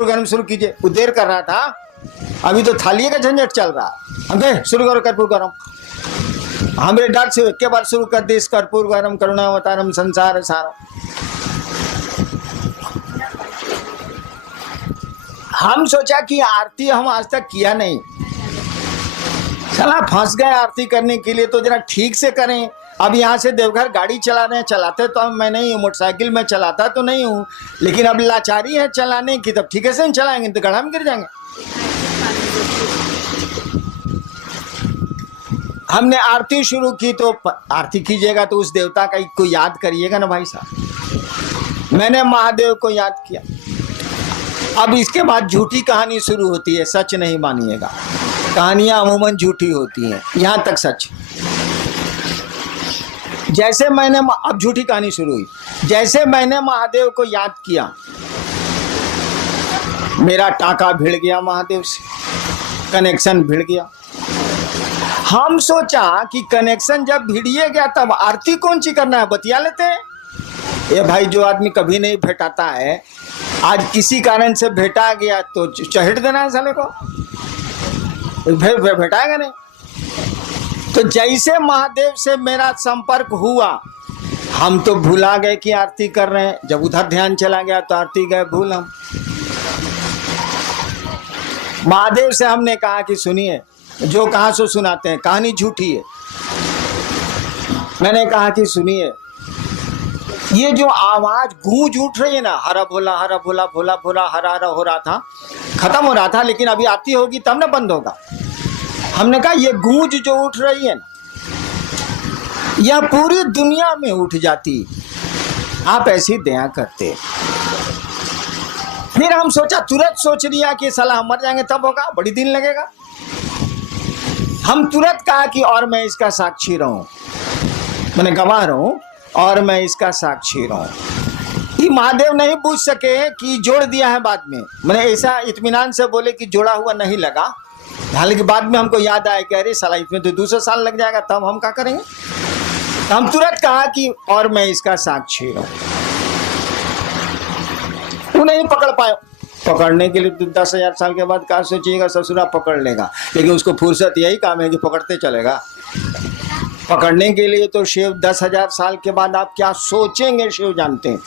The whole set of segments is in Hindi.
गरम शुरू कीजिए। वो देर कर रहा था, अभी तो थालिए का झंझट चल रहा। हम कहे शुरू करो कर्पूर गरम। हमरे डर से एक बार शुरू कर दी, कर्पूर गरम करुणावतारम संसार सारम। हम सोचा कि आरती हम आज तक किया नहीं, चला फंस गए आरती करने के लिए, तो जरा ठीक से करें। अब यहाँ से देवघर गाड़ी चला रहे हैं, चलाते तो मैं नहीं हूँ, मोटरसाइकिल में चलाता तो नहीं हूँ, लेकिन अब लाचारी है चलाने की, तब ठीक से चलाएंगे तो गड्ढा में गिर जाएंगे। हमने आरती शुरू की, तो आरती कीजिएगा तो उस देवता का को याद करिएगा ना भाई साहब। मैंने महादेव को याद किया। अब इसके बाद झूठी कहानी शुरू होती है, सच नहीं मानिएगा। कहानियां अमूमन झूठी होती हैं, यहां तक सच। जैसे मैंने, अब झूठी कहानी शुरू हुई, जैसे मैंने महादेव को याद किया, मेरा टाका भिड़ गया महादेव से, कनेक्शन भिड़ गया। हम सोचा कि कनेक्शन जब भिड़िए गया तब आरती कौन सी करना है, बतिया लेते हैं। ये भाई जो आदमी कभी नहीं भेटाता है, आज किसी कारण से भेटा गया तो चहेट देना है साले को, भेटाएगा नहीं। तो जैसे महादेव से मेरा संपर्क हुआ, हम तो भूला गए कि आरती कर रहे हैं। जब उधर ध्यान चला गया तो आरती गए भूल हम। महादेव से हमने कहा कि सुनिए, जो कहा सो सुनाते हैं, कहानी झूठी है। मैंने कहा कि सुनिए, ये जो आवाज गूंज उठ रही है ना, हरा भोला भोला भोला हरा हरा हो रहा था, खत्म हो रहा था, लेकिन अभी आरती होगी तब ना बंद होगा। हमने कहा ये गूंज जो उठ रही है ना, यह पूरी दुनिया में उठ जाती, आप ऐसी दया करते। फिर हम सोचा, तुरंत सोच लिया कि साला हम मर जाएंगे तब होगा, बड़ी दिन लगेगा। हम तुरंत कहा कि और मैं इसका साक्षी रहूं, मैंने गवाह रहूं और मैं इसका साक्षी रहूं। कि महादेव नहीं पूछ सके कि जोड़ दिया है बाद में, मैंने ऐसा इत्मीनान से बोले कि जोड़ा हुआ नहीं लगा। हालांकि बाद में हमको याद आया कि अरे साला इसमें तो 200 साल लग जाएगा, तब हम क्या करेंगे। तो हम तुरंत कहा कि और मैं इसका साक्षी रहूं। तू नहीं पकड़ पाए, पकड़ने के लिए तो 10,000 साल के बाद क्या सोचिएगा, ससुरा पकड़ लेगा, लेकिन उसको फुर्सत यही काम है कि पकड़ते चलेगा। पकड़ने के लिए तो शिव 10,000 साल के बाद आप क्या सोचेंगे शिव जानते हैं,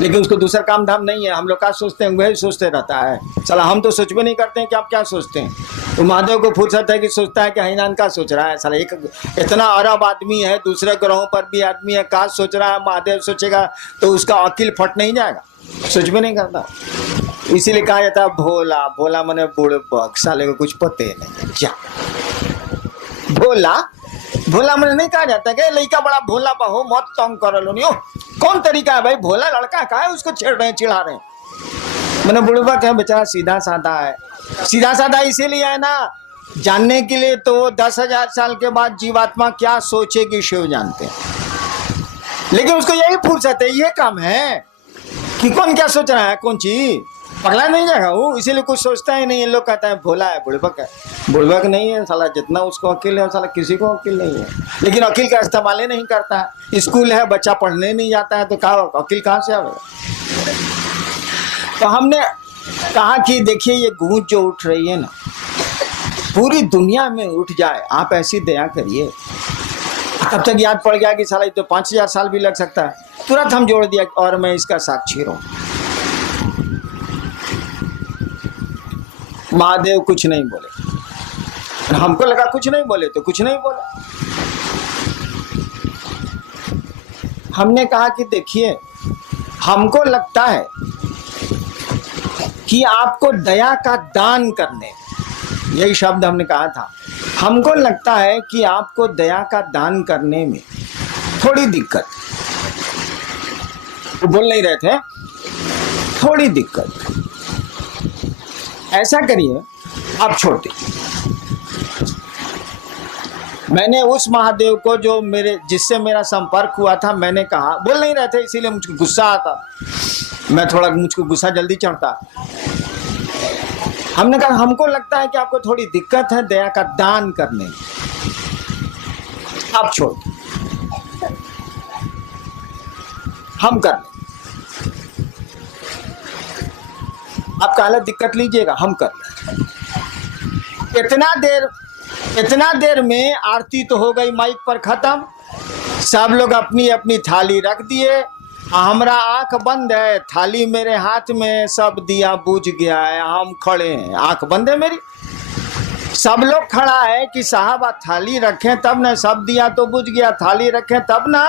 लेकिन उसको दूसरा काम धाम नहीं है। हम लोग क्या सोचते हैं, वही सोचते रहता है। चला हम तो सोच भी नहीं करते हैं कि आप क्या सोचते हैं। तो महादेव को फुर्सत है कि सोचता है कि हैनान का सोच रहा है। साला एक इतना अरब आदमी है, दूसरे ग्रहों पर भी आदमी है, का सोच रहा है। महादेव सोचेगा तो उसका अकिल फट नहीं जाएगा, सोच भी नहीं करता। इसीलिए कहा जाता है भोला भोला, मने बुड़बक, साले को कुछ पते नहीं क्या। भोला भोला मैंने नहीं कहा जाता कि लड़का बड़ा भोला बहो मत तंग कर लो। नहीं कौन तरीका है भाई, भोला लड़का का है, उसको छेड़ रहे हैं, चिढ़ा रहे हैं। मैंने बुड़बक है बेचारा, सीधा साधा है। सीधा साधा इसीलिए है ना, जानने के लिए तो 10,000 साल के बाद जीवात्मा क्या सोचेगी शिव जानते हैं। लेकिन उसको यही फुर्सत है, ये काम है कि कौन क्या सोच रहा है, कौन चीज पगला नहीं जाएगा वो, इसीलिए कुछ सोचता ही नहीं। ये लोग कहता है भोला है, बुड़बक है। बुड़बक नहीं है साला, जितना उसको अकील है साला किसी को अकील नहीं है, लेकिन अकील का इस्तेमाल ही नहीं करता है। स्कूल है, बच्चा पढ़ने नहीं जाता है, तो कहा अकील कहाँ से आएगा। तो हमने कहा कि देखिए ये गूंज जो उठ रही है ना, पूरी दुनिया में उठ जाए, आप ऐसी दया करिए। तब तक याद पड़ गया कि साला तो 5,000 साल भी लग सकता है। तुरंत हम जोड़ दिया और मैं इसका साक्षी रहूं। महादेव कुछ नहीं बोले, हमको लगा कुछ नहीं बोले तो कुछ नहीं बोले। हमने कहा कि देखिए, हमको लगता है कि आपको दया का दान करने, यही शब्द हमने कहा था, हमको लगता है कि आपको दया का दान करने में थोड़ी दिक्कत, वो बोल नहीं रहे थे, थोड़ी दिक्कत। ऐसा करिए, आप छोड़ दीजिए। मैंने उस महादेव को जो जिससे मेरा संपर्क हुआ था, मैंने कहा, बोल नहीं रहे थे इसीलिए मुझको गुस्सा आता, मुझको गुस्सा जल्दी चढ़ता। हमने कहा हमको लगता है कि आपको थोड़ी दिक्कत है दया का दान करने में, आप छोड़ दीजिए, हम कर लें। आप काला दिक्कत लीजिएगा, हम कर लें। इतना देर में आरती तो हो गई माइक पर खत्म, सब लोग अपनी अपनी थाली रख दिए, हमारा आंख बंद है, थाली मेरे हाथ में, सब दिया बुझ गया है, हम खड़े हैं, आंख बंद है मेरी, सब लोग खड़ा है कि साहब आप थाली रखें तब ना, सब दिया तो बुझ गया, थाली रखें तब ना।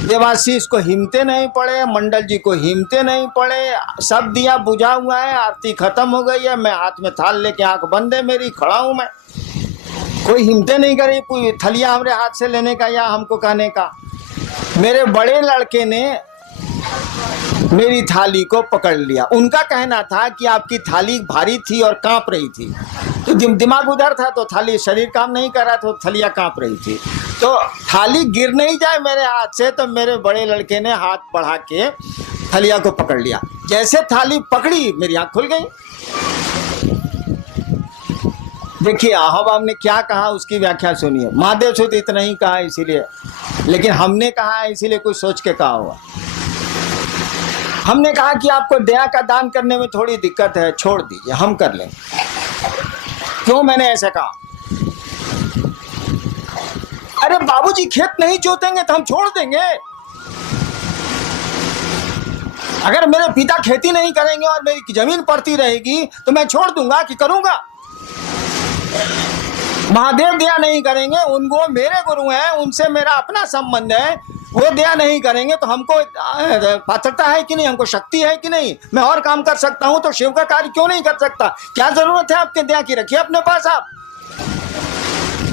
देवाशीष को हिम्मते नहीं पड़े, मंडल जी को हिम्मते नहीं पड़े, सब दिया बुझा हुआ है, आरती खत्म हो गई है, मैं हाथ में थाल लेके, आंख बंद है मेरी, खड़ा हूं मैं, कोई हिम्मते नहीं करे कोई थलिया हमारे हाथ से लेने का या हमको कहने का। मेरे बड़े लड़के ने मेरी थाली को पकड़ लिया, उनका कहना था कि आपकी थाली भारी थी और कांप रही थी, तो दिमाग उधर था तो थाली, शरीर काम नहीं कर रहा, तो थलिया कांप रही थी, तो थाली गिर नहीं जाए मेरे हाथ से, तो मेरे बड़े लड़के ने हाथ बढ़ा के थलिया को पकड़ लिया, जैसे थाली पकड़ी मेरी आंख खुल गई। देखिए अब हमने क्या कहा उसकी व्याख्या सुनिए। महादेव से तो इतना ही कहा इसीलिए, लेकिन हमने कहा इसीलिए कुछ सोच के कहा हुआ। हमने कहा कि आपको दया का दान करने में थोड़ी दिक्कत है, छोड़ दीजिए, हम कर लेंगे। क्यों मैंने ऐसा कहा? अरे बाबूजी खेत नहीं जोतेंगे तो हम छोड़ देंगे। अगर मेरे पिता खेती नहीं करेंगे और मेरी जमीन पड़ती रहेगी तो मैं छोड़ दूंगा कि करूंगा? महादेव दया नहीं करेंगे, उनको मेरे गुरु हैं, उनसे मेरा अपना संबंध है, वो दया नहीं करेंगे तो हमको पात्रता है कि नहीं, हमको शक्ति है कि नहीं, मैं और काम कर सकता हूं तो शिव का कार्य क्यों नहीं कर सकता? क्या जरूरत है आपके दया की? रखिए अपने पास आप।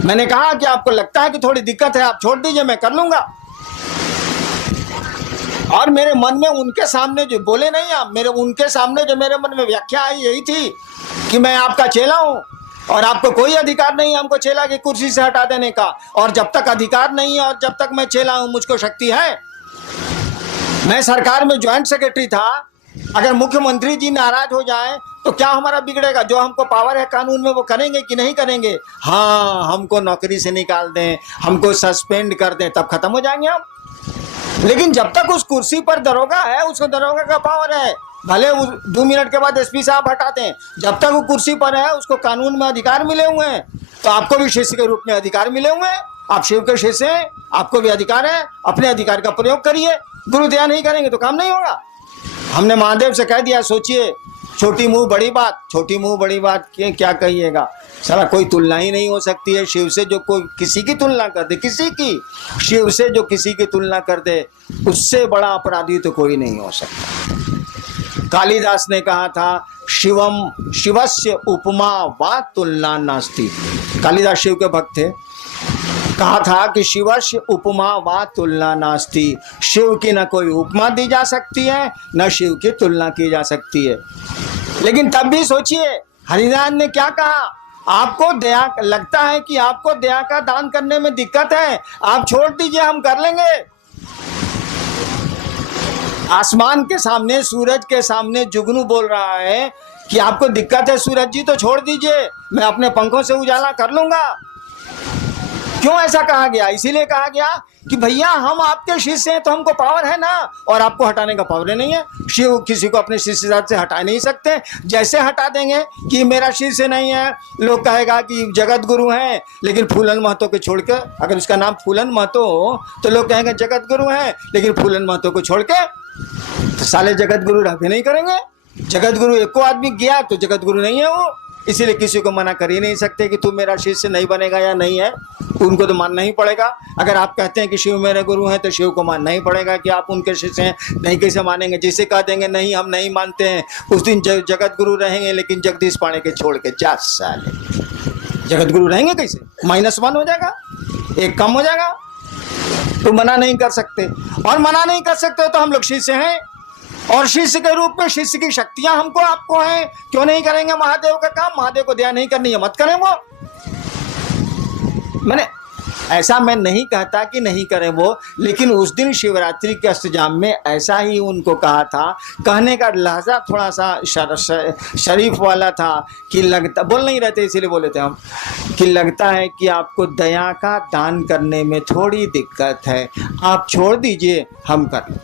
मैंने कहा कि आपको लगता है कि थोड़ी दिक्कत है, आप छोड़ दीजिए, मैं कर लूंगा। और मेरे मन में उनके सामने जो बोले नहीं आप, मेरे उनके सामने जो मेरे मन में व्याख्या आई यही थी कि मैं आपका चेला हूं और आपको कोई अधिकार नहीं हमको चेला की कुर्सी से हटा देने का, और जब तक अधिकार नहीं है और जब तक मैं चेला हूं मुझको शक्ति है। मैं सरकार में ज्वाइंट सेक्रेटरी था, अगर मुख्यमंत्री जी नाराज हो जाए तो क्या हमारा बिगड़ेगा? जो हमको पावर है कानून में वो करेंगे कि नहीं करेंगे? हाँ, हमको नौकरी से निकाल दें, हमको सस्पेंड कर दें, तब खत्म हो जाएंगे हम। लेकिन जब तक उस कुर्सी पर दरोगा है, उसको दरोगा का पावर है, भले 2 मिनट के बाद एसपी साहब हटाते हैं, जब तक वो कुर्सी पर है उसको कानून में अधिकार मिले हुए हैं। तो आपको भी शिष्य के रूप में अधिकार मिले हुए हैं, आप शिव के शिष्य हैं, आपको भी अधिकार है, अपने अधिकार का प्रयोग करिए। गुरु दया नहीं करेंगे तो काम नहीं होगा। हमने महादेव से कह दिया, सोचिए, छोटी मुंह बड़ी बात, छोटी मुंह बड़ी बात क्या कहिएगा? सारा कोई तुलना ही नहीं हो सकती है शिव से। जो कोई किसी की तुलना कर दे, किसी की, शिव से जो किसी की तुलना कर दे, उससे बड़ा अपराधी तो कोई नहीं हो सकता। कालिदास ने कहा था, शिवम शिवस्य उपमा वा तुलना नास्ति। कालिदास शिव के भक्त थे, कहा था कि शिवस्य उपमा वा तुलना नास्ति। शिव की न कोई उपमा दी जा सकती है, न शिव की तुलना की जा सकती है। लेकिन तब भी सोचिए, हरिनारायण ने क्या कहा? आपको दया लगता है कि आपको दया का दान करने में दिक्कत है, आप छोड़ दीजिए, हम कर लेंगे। आसमान के सामने, सूरज के सामने जुगनू बोल रहा है कि आपको दिक्कत है सूरज जी, तो छोड़ दीजिए, मैं अपने पंखों से उजाला कर लूंगा। क्यों ऐसा कहा गया? इसीलिए कहा गया कि भैया हम आपके शिष्य हैं तो हमको पावर है ना, और आपको हटाने का पावर नहीं है। शिव किसी को अपने शिष्य से हटा नहीं सकते। जैसे हटा देंगे कि मेरा शिष्य नहीं है, लोग कहेगा कि जगत गुरु हैं, लेकिन फूलन महतो को छोड़ के, अगर उसका नाम फूलन महतो हो तो लोग कहेंगे जगत गुरु हैं, लेकिन फूलन महतो को छोड़ के तो साले जगत गुरु रहते नहीं करेंगे। जगत गुरु एको आदमी गया तो जगत गुरु नहीं है वो। इसीलिए किसी को मना कर ही नहीं सकते कि तू मेरा शिष्य नहीं बनेगा या नहीं है, उनको तो मानना ही पड़ेगा। अगर आप कहते हैं कि शिव मेरे गुरु हैं तो शिव को मानना ही पड़ेगा कि आप उनके शिष्य हैं। नहीं कैसे मानेंगे? जिसे कह देंगे नहीं हम नहीं मानते हैं, उस दिन जगत गुरु रहेंगे, लेकिन जगदीश पांडे के छोड़ के 4 साल जगत गुरु रहेंगे कैसे? -1 हो जाएगा, 1 कम हो जाएगा। तो मना नहीं कर सकते, और मना नहीं कर सकते तो हम लोग शिष्य हैं, और शिष्य के रूप में शिष्य की शक्तियां हमको आपको हैं। क्यों नहीं करेंगे महादेव का काम? महादेव को दया नहीं करनी है, मत करें वो। मैंने ऐसा मैं नहीं कहता कि नहीं करें वो, लेकिन उस दिन शिवरात्रि के अष्टजाम में ऐसा ही उनको कहा था। कहने का लहजा थोड़ा सा शरीफ वाला था कि लगता, बोल नहीं रहते इसीलिए बोले थे हम, कि लगता है कि आपको दया का दान करने में थोड़ी दिक्कत है, आप छोड़ दीजिए, हम कर लें।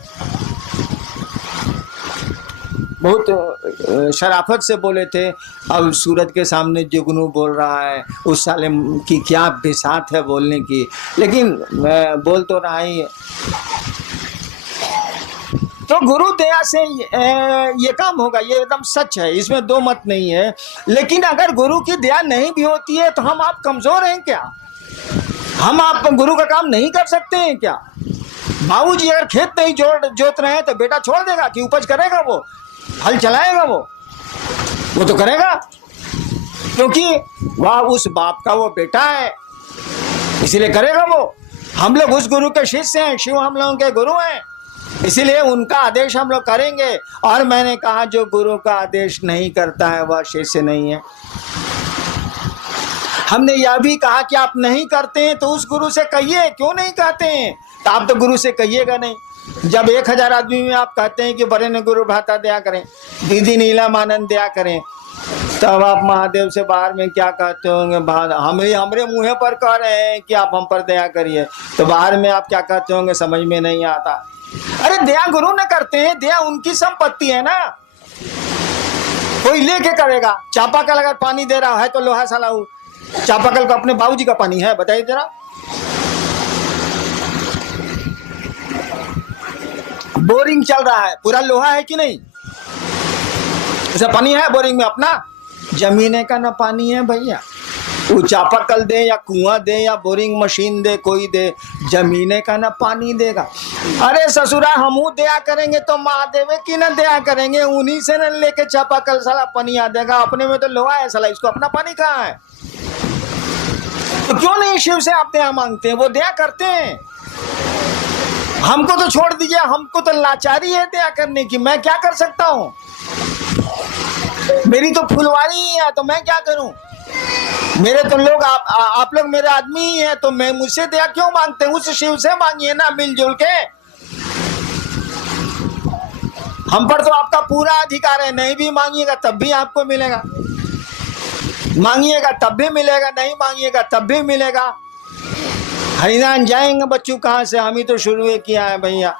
बहुत शराफत से बोले थे। अब सूरज के सामने जुगनू बोल रहा है, उस साले की क्या बिसात है बोलने की, लेकिन बोल तो रहा ही है। तो गुरु दया से ये काम होगा, ये एकदम सच है, इसमें दो मत नहीं है। लेकिन अगर गुरु की दया नहीं भी होती है तो हम आप कमजोर हैं क्या? हम आप गुरु का काम नहीं कर सकते हैं क्या? बाबूजी अगर खेत नहीं जोत रहे हैं तो बेटा छोड़ देगा कि उपज करेगा? वो हल चलाएगा? वो तो करेगा, क्योंकि वह उस बाप का वो बेटा है, इसीलिए करेगा वो। हम लोग उस गुरु के शिष्य हैं, शिव हम लोगों के गुरु हैं, इसीलिए उनका आदेश हम लोग करेंगे। और मैंने कहा जो गुरु का आदेश नहीं करता है वह शिष्य नहीं है। हमने यह भी कहा कि आप नहीं करते हैं तो उस गुरु से कहिए, क्यों नहीं कहते हैं? तो आप तो गुरु से कहिएगा नहीं। जब 1000 आदमी में आप कहते हैं कि बड़े ने गुरु भ्राता दया करें, दीदी नीलम आनंद दया करें, तब आप महादेव से बाहर में क्या कहते होंगे? हमरे मुँह पर कह रहे हैं कि आप हम पर दया करिए, तो बाहर में आप क्या कहते होंगे? समझ में नहीं आता। अरे दया गुरु ने करते हैं, दया उनकी संपत्ति है ना, कोई लेके करेगा। चापाकल अगर पानी दे रहा है तो लोहा साला चापाकल का अपने बाबूजी का पानी है? बताइए जरा। बोरिंग चल रहा है, पूरा लोहा है कि नहीं? ऐसा पानी है बोरिंग में अपना? जमीने का ना पानी है भैया। वो चापाकल दे या कुआं दे या बोरिंग मशीन दे, कोई दे, जमीने का ना पानी देगा। अरे ससुरा हमू दया करेंगे तो महादेव की न दया करेंगे, उन्हीं से न लेके चापाकल साला पानी आ देगा। अपने में तो लोहा है साला, इसको अपना पानी कहाँ है? तो क्यों नहीं शिव से आप दया मांगते हैं? वो दया करते हैं। हमको तो छोड़ दीजिए, हमको तो लाचारी है दया करने की, मैं क्या कर सकता हूँ? मेरी तो फुलवारी ही है, तो मैं क्या करूं? मेरे तो लोग आप लोग मेरे आदमी ही हैं, तो मैं मुझसे दया क्यों मांगते हैं? उस शिव से मांगिए ना मिलजुल के। हम पर तो आपका पूरा अधिकार है, नहीं भी मांगिएगा तब भी आपको मिलेगा, मांगिएगा तब भी मिलेगा, नहीं मांगिएगा तब भी मिलेगा। हरिनाम जाएंगे बच्चों कहाँ से? हम ही तो शुरू किया है भैया।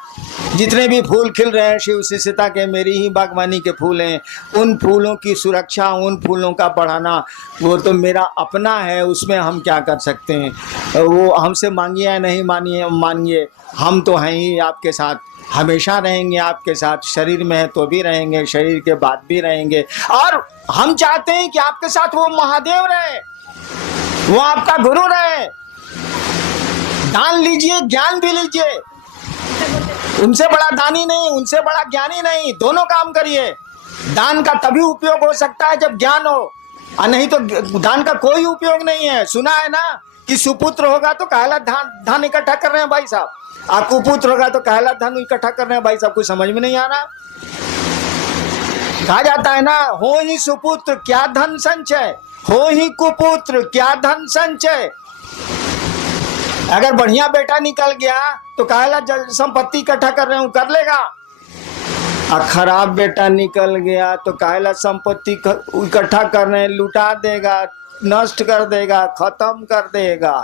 जितने भी फूल खिल रहे हैं शिव शिष्यता के, मेरी ही बागवानी के फूल हैं। उन फूलों की सुरक्षा, उन फूलों का बढ़ाना वो तो मेरा अपना है, उसमें हम क्या कर सकते हैं? वो हमसे मांगिए या नहीं मानिए, हम तो हैं ही आपके साथ, हमेशा रहेंगे आपके साथ। शरीर में है तो भी रहेंगे, शरीर के बाद भी रहेंगे। और हम चाहते हैं कि आपके साथ वो महादेव रहे, वो आपका गुरु रहे। दान लीजिए, ज्ञान भी लीजिए। उनसे बड़ा दानी नहीं, उनसे बड़ा ज्ञानी नहीं, दोनों काम करिए। दान का तभी उपयोग हो सकता है जब ज्ञान हो, और नहीं तो दान का कोई उपयोग नहीं है। सुना है ना कि सुपुत्र होगा तो कहला धान इकट्ठा कर रहे हैं भाई साहब, और कुपुत्र होगा तो कहला धन इकट्ठा कर रहे हैं भाई साहब। कुछ समझ में नहीं आ रहा? कहा जाता है ना, हो ही सुपुत्र क्या धन संचय, हो ही कुपुत्र क्या धन संचय। अगर बढ़िया बेटा निकल गया तो कहला संपत्ति इकट्ठा कर रहे हूं, कर लेगा। और खराब बेटा निकल गया तो कहला संपत्ति इकट्ठा कर रहे हैं, लुटा देगा, नष्ट कर देगा, खत्म कर देगा।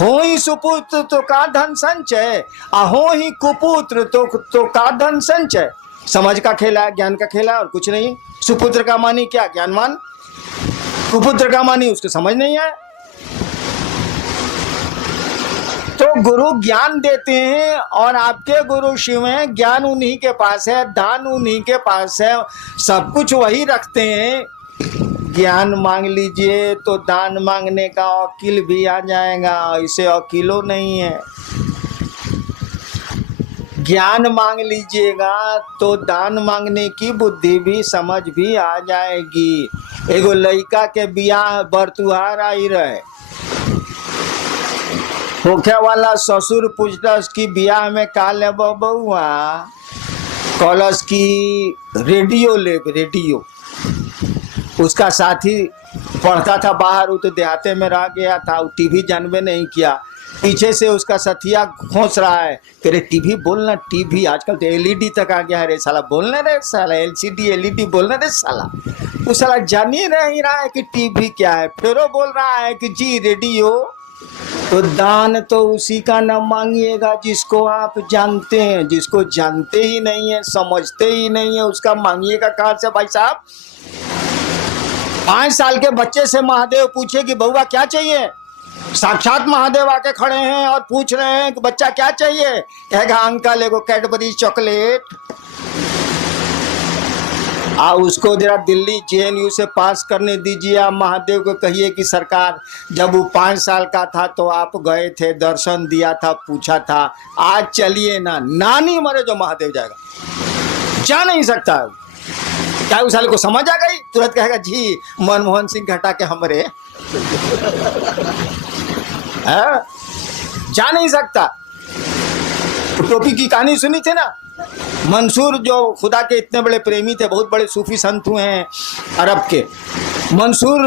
हो ही सुपुत्र तो का धन संचय, हो ही कुपुत्र तो का धन संचय। समझ का खेला है, ज्ञान का खेला, और कुछ नहीं। सुपुत्र का मानी क्या? ज्ञानवान। कुपुत्र का मानी उसको समझ नहीं है। तो गुरु ज्ञान देते हैं, और आपके गुरु शिव हैं, ज्ञान उन्हीं के पास है, दान उन्हीं के पास है, सब कुछ वही रखते हैं। ज्ञान मांग लीजिए तो दान मांगने का वकील भी आ जाएगा, इसे वकीलो नहीं है। ज्ञान मांग लीजिएगा तो दान मांगने की बुद्धि भी, समझ भी आ जाएगी। एगो लड़का के बियाह बरतुहार आई रहे, होखे वाला ससुर पूछलस कि बियाह में का ले बउआ? कहलस कि रेडियो ले, रेडियो। उसका साथी पढ़ता था बाहर, वो तो देहाते में रह गया था, वो टीवी जानबे नहीं किया। पीछे से उसका साथिया खोस रहा है कि रे टीवी बोलना, टीवी आजकल तो एलईडी तक आ गया है रे साला, बोलना रे साला, एलसीडी एलईडी बोलना रे साला। वो साला जान ही नहीं रहा है कि टीवी क्या है, फिर वो बोल रहा है कि जी रेडियो। तो दान तो उसी का न मांगिएगा जिसको आप जानते हैं। जिसको जानते ही नहीं है, समझते ही नहीं है, उसका मांगिएगा कहां से भाई साहब? 5 साल के बच्चे से महादेव पूछे कि बउआ क्या चाहिए, साक्षात महादेव आके खड़े हैं और पूछ रहे हैं कि बच्चा क्या चाहिए, कहेगा अंकल एगो कैडबरी चॉकलेट। उसको जरा दिल्ली JNU से पास करने दीजिए। आप महादेव को कहिए कि सरकार, जब वो 5 साल का था तो आप गए थे, दर्शन दिया था, पूछा था, आज चलिए ना, नानी मरे जो महादेव जाएगा, जा नहीं सकता। क्या उस साल को समझ आ गई? तुरंत कहेगा जी मनमोहन सिंह हटा के हमरे जा नहीं सकता। टोपी की कहानी सुनी थी ना, मंसूर जो खुदा के इतने बड़े प्रेमी थे, बहुत बड़े सूफी संत हुए हैं अरब के। मंसूर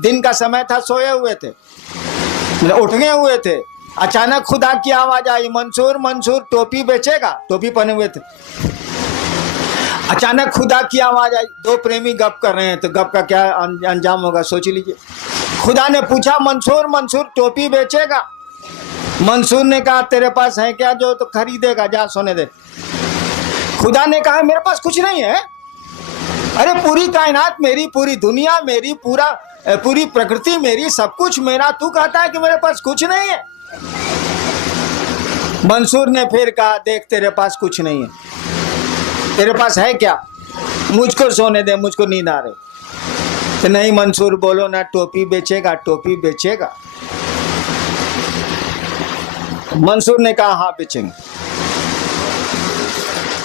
दिन का समय था, सोए हुए थे, उठ गए हुए थे, अचानक खुदा की आवाज आई, मंसूर मंसूर टोपी बेचेगा। टोपी पहने हुए थे, अचानक खुदा की आवाज आई। 2 प्रेमी गप कर रहे हैं, तो गप का क्या अंजाम होगा सोच लीजिए। खुदा ने पूछा मंसूर मंसूर टोपी बेचेगा? मंसूर ने कहा तेरे पास है क्या जो तो खरीदेगा, जा सोने दे। खुदा ने कहा मेरे पास कुछ नहीं है। अरे पूरी कायनात मेरी, पूरी दुनिया मेरी, पूरी प्रकृति मेरी, सब कुछ मेरा, तू कहता है कि मेरे पास कुछ नहीं है। मंसूर ने फिर कहा देख तेरे पास कुछ नहीं है, तेरे पास है क्या? मुझको सोने दे, मुझको नींद आ रही। तो नहीं मंसूर बोलो ना, टोपी बेचेगा, टोपी बेचेगा। मंसूर ने कहा हाँ बेचेंगे।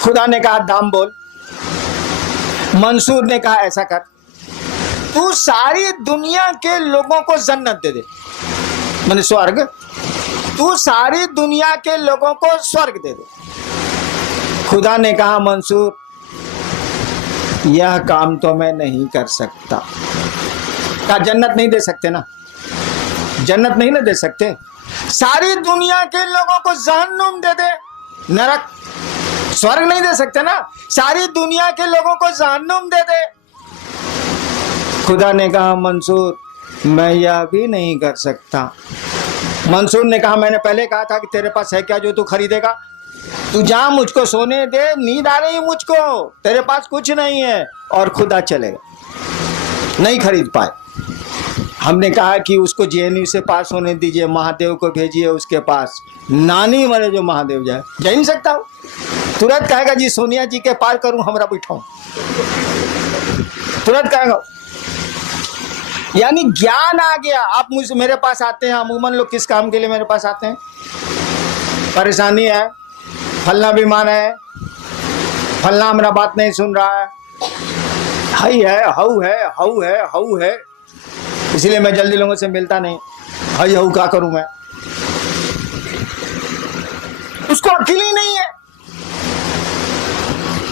खुदा ने कहा दाम बोल। मंसूर ने कहा ऐसा कर, तू सारी दुनिया के लोगों को जन्नत दे दे, माने स्वर्ग, तू सारी दुनिया के लोगों को स्वर्ग दे दे। खुदा ने कहा मंसूर यह काम तो मैं नहीं कर सकता। कहा जन्नत नहीं दे सकते ना, जन्नत नहीं ना दे सकते। सारी दुनिया के लोगों को जहन्नुम दे दे, नरक, स्वर्ग नहीं दे सकते ना, सारी दुनिया के लोगों को जहन्नुम दे दे। खुदा ने कहा मंसूर मैं यह भी नहीं कर सकता। मंसूर ने कहा मैंने पहले कहा था कि तेरे पास है क्या जो तू खरीदेगा? तू जा, मुझको सोने दे, नींद आ रही मुझको, तेरे पास कुछ नहीं है। और खुदा चलेगा, नहीं खरीद पाए। हमने कहा कि उसको JNU से पास होने दीजिए, महादेव को भेजिए उसके पास, नानी मरे जो महादेव जाए, जा नहीं सकता हूं। तुरंत कहेगा जी सोनिया जी के पार करूं, हमरा बैठाऊं, तुरंत कहेगा। यानी ज्ञान आ गया। आप मुझसे मेरे पास आते हैं, अमूमन लोग किस काम के लिए मेरे पास आते हैं? परेशानी है, फलना बीमार है, फलना हमारा बात नहीं सुन रहा है, हई है, हऊ है, हऊ है, हऊ है, इसलिए मैं जल्दी लोगों से मिलता नहीं। हई हऊ क्या करूं मैं? उसको अकेले ही नहीं है,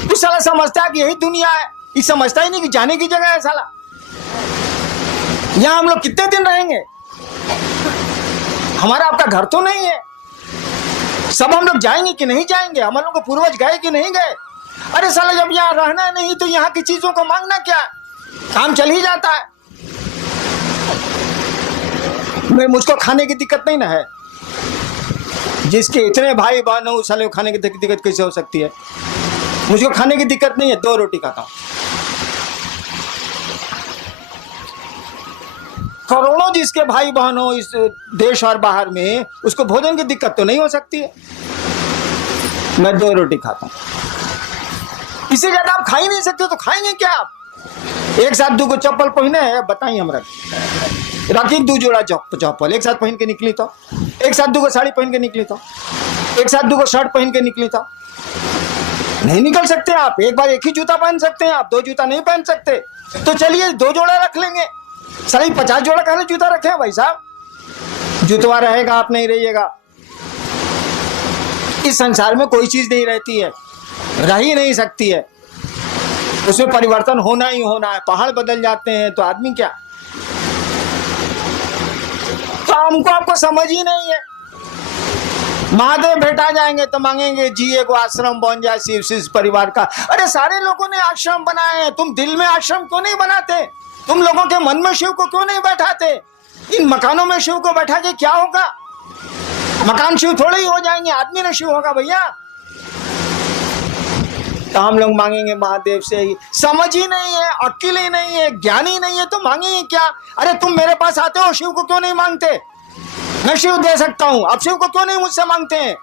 उस साला समझता है कि यही दुनिया है, ये समझता ही नहीं कि जाने की जगह है। साला यहां हम लोग कितने दिन रहेंगे? हमारा आपका घर तो नहीं है, सब हम लोग जाएंगे कि नहीं जाएंगे? हम लोग को पूर्वज गए कि नहीं गए? अरे साला जब यहाँ रहना नहीं तो यहाँ की चीजों को मांगना क्या, काम चल ही जाता है। मुझको खाने की दिक्कत नहीं ना है, जिसके इतने भाई बहन हो उस साले को खाने की दिक्कत कैसे हो सकती है? मुझको खाने की दिक्कत नहीं है, 2 रोटी खाता हूं। करोड़ों जिसके भाई बहन हो इस देश और बाहर में, उसको भोजन की दिक्कत तो नहीं हो सकती है। मैं 2 रोटी खाता हूं, इससे ज्यादा आप खा ही नहीं सकते, तो खाएंगे क्या आप? एक साथ 2 चप्पल पहने है, बताइए हमरा, राखी 2 जोड़ा चप्पल एक साथ पहन के निकली तो, एक साथ 2 साड़ी पहन के निकली तो, एक साथ 2 शर्ट पहन के निकली तो, नहीं निकल सकते आप। एक बार एक ही जूता पहन सकते हैं आप, 2 जूता नहीं पहन सकते। तो चलिए 2 जोड़ा रख लेंगे, सारी 50 जोड़ा कहने जूता रखे हैं भाई साहब, जूतवा रहेगा, आप नहीं रहिएगा। इस संसार में कोई चीज नहीं रहती है, रह ही नहीं सकती है, उसमें परिवर्तन होना ही होना है। पहाड़ बदल जाते हैं तो आदमी क्या? तो हमको आपको समझ ही नहीं है। महादेव भेटा जाएंगे तो मांगेंगे जी एक आश्रम बन जाए शिव परिवार का। अरे सारे लोगों ने आश्रम बनाए हैं, तुम दिल में आश्रम क्यों नहीं बनाते? तुम लोगों के मन में शिव को क्यों नहीं बैठाते? इन मकानों में शिव को बैठा के क्या होगा? मकान शिव थोड़े ही हो जाएंगे, आदमी ना शिव होगा भैया। तो हम लोग मांगेंगे महादेव से ही, समझ ही नहीं है, अक्ल ही नहीं है, ज्ञान ही नहीं है, तो मांगेंगे क्या? अरे तुम मेरे पास आते हो, शिव को क्यों नहीं मांगते? मैं शिव दे सकता हूं, आप शिव को क्यों नहीं मुझसे मांगते हैं?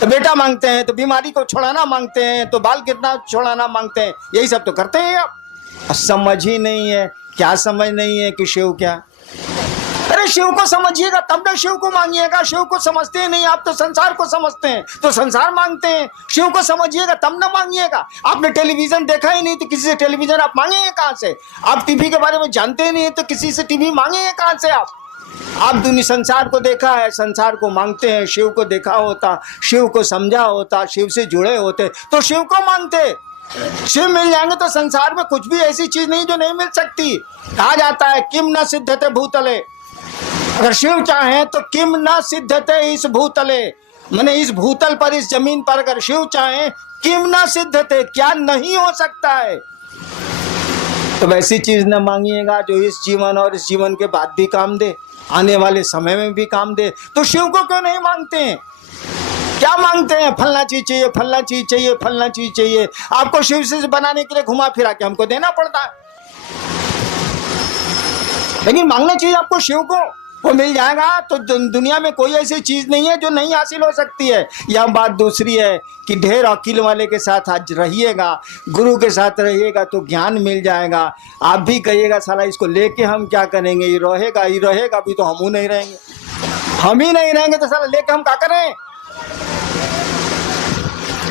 तो बेटा मांगते हैं, तो बीमारी को छुड़ाना मांगते हैं, तो बाल गिरना छुड़ाना मांगते हैं, यही सब तो करते हैं आप। समझ ही नहीं है, क्या समझ नहीं है कि शिव क्या? अरे शिव को समझिएगा तब ना शिव को मांगिएगा। शिव को समझते ही नहीं आप, तो संसार को समझते हैं तो संसार मांगते हैं। शिव को समझिएगा तब ना मांगिएगा। आपने टेलीविजन देखा ही नहीं तो किसी से टेलीविजन आप मांगेंगे कहां से? आप टीवी के बारे में जानते ही नहीं तो किसी से टीवी मांगेंगे कहां से आप? दुनिया संसार को देखा है, संसार को मांगते हैं। शिव को देखा होता, शिव को समझा होता, शिव से जुड़े होते तो शिव को मांगते। शिव मिल जाएंगे तो संसार में कुछ भी ऐसी चीज नहीं जो नहीं मिल सकती। कहा जाता है किम न सिद्धते भूतले, अगर शिव चाहे तो किम न सिद्धते इस भूतले, माने इस भूतल पर, इस जमीन पर अगर शिव चाहे, किम न सिद्धते, क्या नहीं हो सकता है? तो वैसी चीज न मांगिएगा जो इस जीवन और इस जीवन के बाद भी काम दे, आने वाले समय में भी काम दे। तो शिव को क्यों नहीं मांगते हैं? क्या मांगते हैं? फलना चीज चाहिए, फलना चीज चाहिए, फलना चीज चाहिए। आपको शिव से बनाने के लिए घुमा फिरा के हमको देना पड़ता है, लेकिन मांगना चाहिए आपको शिव को, वो मिल जाएगा। तो दुनिया में कोई ऐसी चीज नहीं है जो नहीं हासिल हो सकती है। यह बात दूसरी है कि ढेर अकील वाले के साथ आज रहिएगा, गुरु के साथ रहिएगा तो ज्ञान मिल जाएगा। आप भी कहिएगा साला इसको लेके हम क्या करेंगे, ये रहेगा अभी तो हम नहीं रहेंगे, हम ही नहीं रहेंगे तो साला लेके हम क्या करें?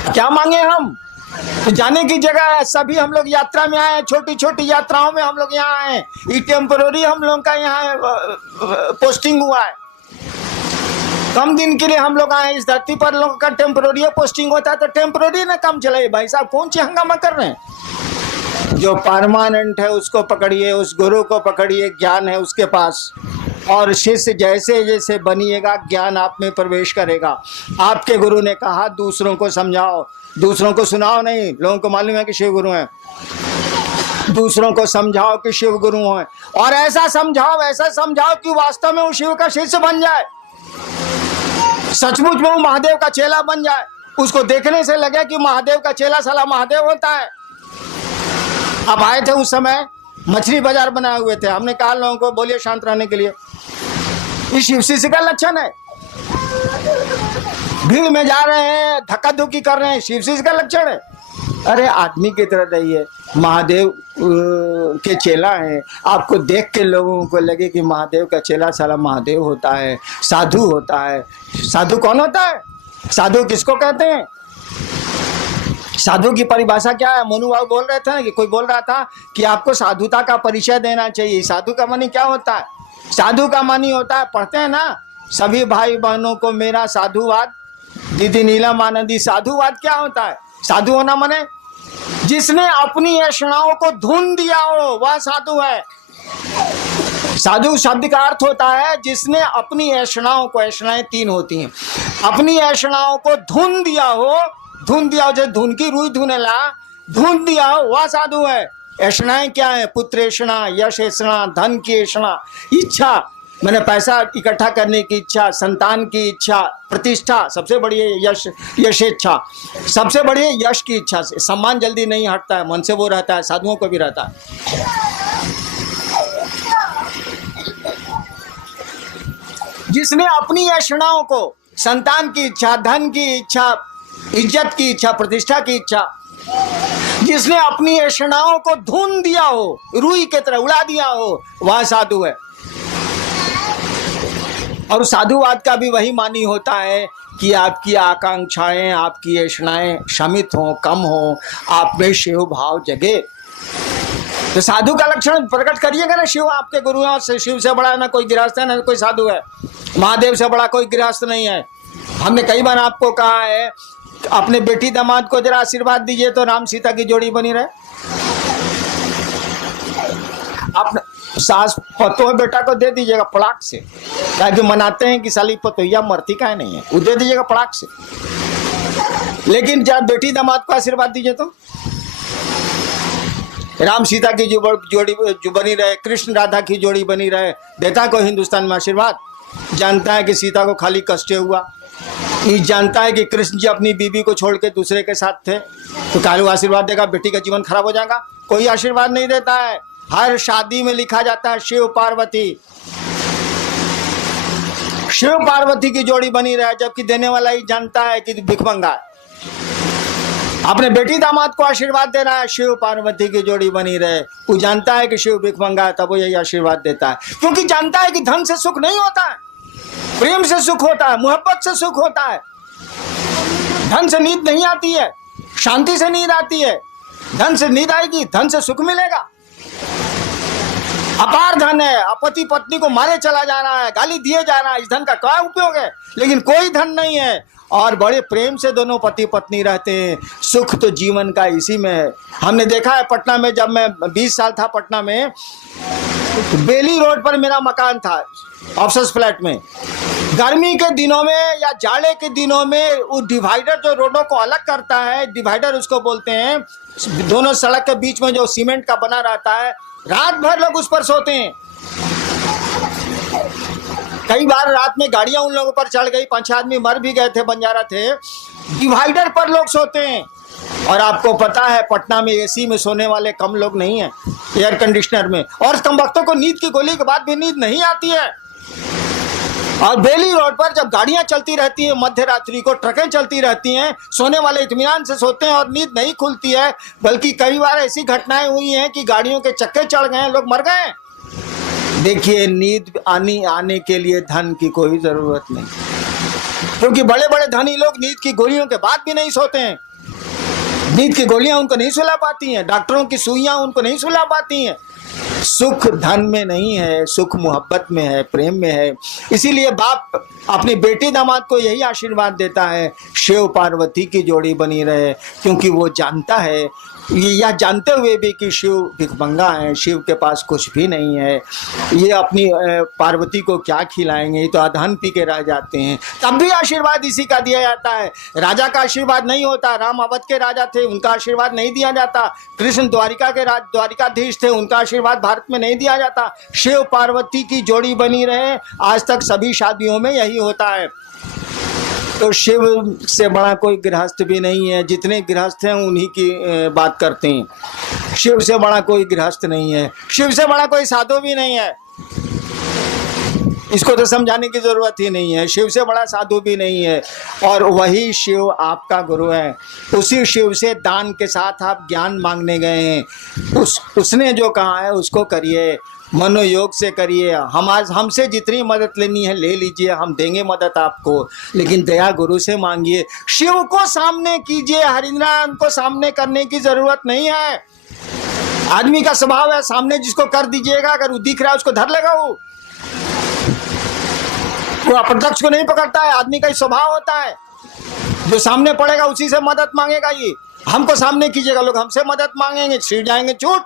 क्या मांगे हम? तो जाने की जगह है, सभी हम लोग यात्रा में आए हैं, छोटी छोटी यात्राओं में हम लोग यहाँ आए हैं। ये टेम्पोररी हम लोग का यहाँ पोस्टिंग हुआ है, कम दिन के लिए हम लोग आए इस धरती पर। लोगों का टेम्पोररी पोस्टिंग होता है तो टेम्पोररी ना कम चले। भाई साहब कौन सी हंगामा कर रहे हैं? जो परमानेंट है उसको पकड़िए, उस गुरु को पकड़िए, ज्ञान है उसके पास, और शिष्य जैसे जैसे बनिएगा ज्ञान आप में प्रवेश करेगा। आपके गुरु ने कहा दूसरों को समझाओ, दूसरों को सुनाओ नहीं। लोगों को मालूम है कि शिव गुरु हैं, दूसरों को समझाओ कि शिव गुरु हैं, और ऐसा समझाओ कि वास्तव में वो शिव का शिष्य बन जाए, सचमुच में वो महादेव का चेला बन जाए। उसको देखने से लगे कि महादेव का चेला साला महादेव होता है। अब आए थे उस समय, मछली बाजार बनाए हुए थे, हमने कहा लोगों को बोलिए शांत रहने के लिए, ये शिव शिष्य का लक्षण है। भीड़ में जा रहे हैं, धक्का धुक्की कर रहे हैं, शिव शिष्य का लक्षण है। अरे आदमी की तरह रहिए, महादेव के चेला हैं। आपको देख के लोगों को लगे कि महादेव का चेला साला महादेव होता है, साधु होता है। साधु कौन होता है? साधु किसको कहते हैं? साधु की परिभाषा क्या है? मोनू बाबू बोल रहे थे ना, कि कोई बोल रहा था कि आपको साधुता का परिचय देना चाहिए। साधु का मानी क्या होता है? साधु का मानी होता है, पढ़ते हैं ना सभी भाई बहनों को मेरा साधुवाद। दीदी नीलम आनंदी, साधुवाद क्या होता है? साधु होना माने जिसने अपनी ऐषणाओं को धुन दिया हो वह साधु है। साधु शब्द का अर्थ होता है जिसने अपनी ऐषणाओं को, ऐषणाएं तीन होती हैं, अपनी ऐषणाओं को धुन दिया हो, जो धुन की रुई धुनेला, धुन दिया हो वह साधु है। ऐषणाएं क्या है? पुत्र ऐषणा, यश ऐषणा, धन की ऐषणा, इच्छा मैंने पैसा इकट्ठा करने की इच्छा, संतान की इच्छा, प्रतिष्ठा, सबसे बड़ी है यश इच्छा, सबसे बड़ी है यश की इच्छा। से सम्मान जल्दी नहीं हटता है, मन से वो रहता है, साधुओं को भी रहता है। जिसने अपनी ऐषणाओं को, संतान की इच्छा, धन की इच्छा, इज्जत की इच्छा, प्रतिष्ठा की इच्छा, जिसने अपनी ऐषणाओं को धुन दिया हो, रुई की तरह उड़ा दिया हो, वह साधु है। और साधुवाद का भी वही मानी होता है कि आपकी आकांक्षाएं, आपकी ऐषणाएं शमित हो, कम हो, आप में शिव भाव जगे। तो साधु का लक्षण प्रकट करिएगा ना। शिव आपके गुरु हैं, शिव से बड़ा ना कोई गृहस्थ है ना कोई साधु है, महादेव से बड़ा कोई गृहस्थ नहीं है। हमने कई बार आपको कहा है अपने बेटी दामाद को जरा आशीर्वाद दीजिए तो राम सीता की जोड़ी बनी रहे। आप सास पतो बेटा को दे दीजिएगा पड़ाक से, ताकि मनाते हैं कि साली पतोया मरती का नहीं है, वो दे दीजिएगा पड़ाक से। लेकिन जब बेटी दामाद को आशीर्वाद दीजिए तो राम सीता की जोड़ी जो बनी रहे, कृष्ण राधा की जोड़ी बनी रहे, देता है कोई हिंदुस्तान में आशीर्वाद? जानता है कि सीता को खाली कष्ट हुआ, ये जानता है कि कृष्ण जी अपनी बीबी को छोड़ के दूसरे के साथ थे, तो कालू आशीर्वाद देगा बेटी का जीवन खराब हो जाएगा? कोई आशीर्वाद नहीं देता है। हर शादी में लिखा जाता है शिव पार्वती, शिव पार्वती की जोड़ी बनी रहे, जबकि देने वाला ही जानता है कि भिखमंगा है। अपने बेटी दामाद को आशीर्वाद दे रहा है शिव पार्वती की जोड़ी बनी रहे, वो जानता है कि शिव भिखमंगा है, तब वो यही आशीर्वाद देता है, क्योंकि जानता है कि धन से सुख नहीं होता है, प्रेम से सुख होता है, मोहब्बत से सुख होता है। धन से नींद नहीं आती है, शांति से नींद आती है। धन से नींद आएगी, धन से सुख मिलेगा। अपार धन है, पति पत्नी को मारे चला जा रहा है, गाली दिए जा रहा है, इस धन का क्या उपयोग है? लेकिन कोई धन नहीं है, और बड़े प्रेम से दोनों पति पत्नी रहते हैं। सुख तो जीवन का इसी में है। हमने देखा है पटना में, जब मैं 20 साल था पटना में, बेली रोड पर मेरा मकान था, ऑफिस फ्लैट में। गर्मी के दिनों में या जाड़े के दिनों में वो डिवाइडर जो रोडों को अलग करता है, डिवाइडर उसको बोलते हैं, दोनों सड़क के बीच में जो सीमेंट का बना रहता है, रात भर लोग उस पर सोते हैं। कई बार रात में गाड़ियां उन लोगों पर चढ़ गई, 5 आदमी मर भी गए थे, बंजारा थे। डिवाइडर पर लोग सोते हैं। और आपको पता है पटना में एसी में सोने वाले कम लोग नहीं है, एयर कंडीशनर में, और कम वक्तों को नींद की गोली के बाद भी नींद नहीं आती है। और बेली रोड पर जब गाड़ियां चलती रहती हैं, मध्य रात्रि को ट्रकें चलती रहती हैं, सोने वाले इत्मीनान से सोते हैं और नींद नहीं खुलती है। बल्कि कई बार ऐसी घटनाएं हुई हैं कि गाड़ियों के चक्के चढ़ गए, लोग मर गए। देखिए, नींद आने के लिए धन की कोई जरूरत नहीं, क्योंकि बड़े बड़े धनी लोग नींद की गोलियों के बाद भी नहीं सोते हैं। नींद की गोलियां उनको नहीं सुला पाती हैं, डॉक्टरों की सुइयां उनको नहीं सुला पाती हैं। सुख धन में नहीं है, सुख मोहब्बत में है, प्रेम में है। इसीलिए बाप अपनी बेटी दामाद को यही आशीर्वाद देता है, शिव पार्वती की जोड़ी बनी रहे, क्योंकि वो जानता है, यह जानते हुए भी कि शिव भिखमंगा है, शिव के पास कुछ भी नहीं है, ये अपनी पार्वती को क्या खिलाएंगे, ये तो अधन पी के रह जाते हैं। तब भी आशीर्वाद इसी का दिया जाता है। राजा का आशीर्वाद नहीं होता, राम अवध के राजा थे, उनका आशीर्वाद नहीं दिया जाता। कृष्ण द्वारिका के द्वारिकाधीश थे, उनका आशीर्वाद भारत में नहीं दिया जाता। शिव पार्वती की जोड़ी बनी रहे, आज तक सभी शादियों में यही होता है। तो शिव से बड़ा कोई गृहस्थ भी नहीं है, जितने गृहस्थ हैं उन्हीं की बात करते हैं। शिव से बड़ा कोई गृहस्थ नहीं है, शिव से बड़ा कोई साधु भी नहीं है, इसको तो समझाने की जरूरत ही नहीं है। शिव से बड़ा साधु भी नहीं है, और वही शिव आपका गुरु है। उसी शिव से दान के साथ आप ज्ञान मांगने गए हैं, उसने जो कहा है उसको करिए, मनोयोग से करिए। हमसे जितनी मदद लेनी है ले लीजिए, हम देंगे मदद आपको, लेकिन दया गुरु से मांगिए। शिव को सामने कीजिए, हरिनारायण को सामने करने की जरूरत नहीं है। आदमी का स्वभाव है, सामने जिसको कर दीजिएगा, अगर वो दिख रहा है उसको धर लेगा, वो अप्रत्यक्ष को नहीं पकड़ता है। आदमी का ही स्वभाव होता है, जो सामने पड़ेगा उसी से मदद मांगेगा। ये हमको सामने कीजिएगा, लोग हमसे मदद मांगेंगे, छिड़ जाएंगे, छूट।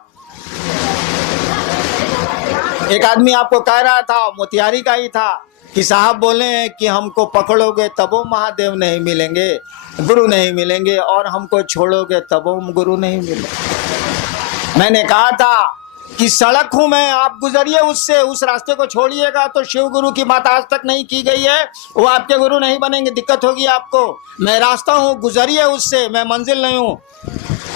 एक आदमी आपको कह रहा था, मोतिहारी का ही था, कि साहब बोले हैं कि हमको पकड़ोगे तबो महादेव नहीं मिलेंगे, गुरु नहीं मिलेंगे, और हमको छोड़ोगे तबो गुरु नहीं मिलेंगे। मैंने कहा था कि सड़क हूं मैं, आप गुजरिए उससे, उस रास्ते को छोड़िएगा तो शिव गुरु की बात आज तक नहीं की गई है, वो आपके गुरु नहीं बनेंगे, दिक्कत होगी आपको। मैं रास्ता हूँ, गुजरिए उससे, मैं मंजिल नहीं हूँ।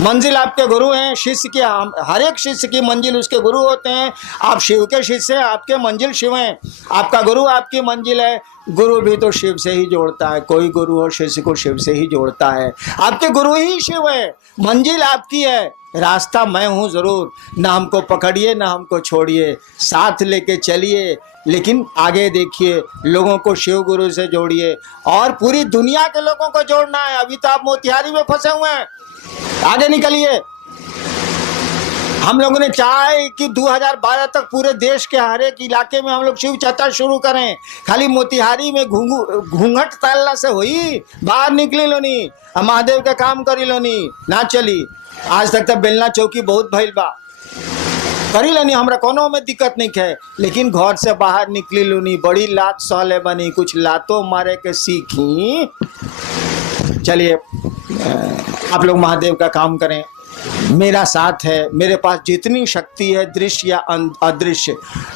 मंजिल आपके गुरु हैं, शिष्य की, हर एक शिष्य की मंजिल उसके गुरु होते हैं। आप शिव के शिष्य हैं, आपके मंजिल शिव हैं, आपका गुरु आपकी मंजिल है। गुरु भी तो शिव से ही जोड़ता है, कोई गुरु और शिष्य को शिव से ही जोड़ता है। आपके गुरु ही शिव है, मंजिल आपकी है, रास्ता मैं हूँ जरूर। ना हमको पकड़िए ना हमको छोड़िए, साथ लेके चलिए, लेकिन आगे देखिए, लोगों को शिव गुरु से जोड़िए, और पूरी दुनिया के लोगों को जोड़ना है। अभी तो आप मोतिहारी में फंसे हुए हैं, आगे निकलिए। हम लोगों ने चाहा है कि 2012 तक पूरे देश के हर एक इलाके में हम लोग शिव चर्चा शुरू करें। खाली मोतिहारी में घूंघट तालना से हुई, बाहर निकली लोनी, महादेव का काम करी लोनी, ना चली। आज तक तो बेलना चौकी बहुत भइल बा, करी लोनी, हमरा कोनो में दिक्कत नहीं है, लेकिन घर से बाहर निकली लोनी, बड़ी लात सहले बनी, कुछ लातों मारे के सीखी। चलिए आप लोग महादेव का काम करें, मेरा साथ है, मेरे पास जितनी शक्ति है दृश्य या अदृश्य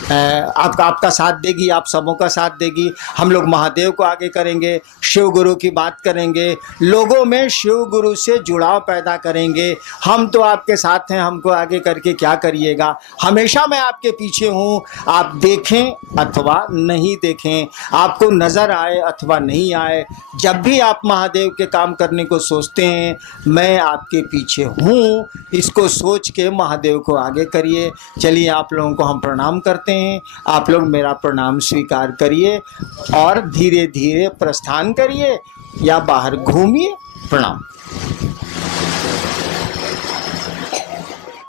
आपका साथ देगी, आप सबों का साथ देगी। हम लोग महादेव को आगे करेंगे, शिव गुरु की बात करेंगे, लोगों में शिव गुरु से जुड़ाव पैदा करेंगे। हम तो आपके साथ हैं, हमको आगे करके क्या करिएगा, हमेशा मैं आपके पीछे हूँ। आप देखें अथवा नहीं देखें, आपको नज़र आए अथवा नहीं आए, जब भी आप महादेव के काम करने को सोचते हैं मैं आपके पीछे हूँ, इसको सोच के महादेव को आगे करिए। चलिए आप लोगों को हम प्रणाम करते हैं, आप लोग मेरा प्रणाम स्वीकार करिए और धीरे धीरे प्रस्थान करिए या बाहर घूमिए। प्रणाम।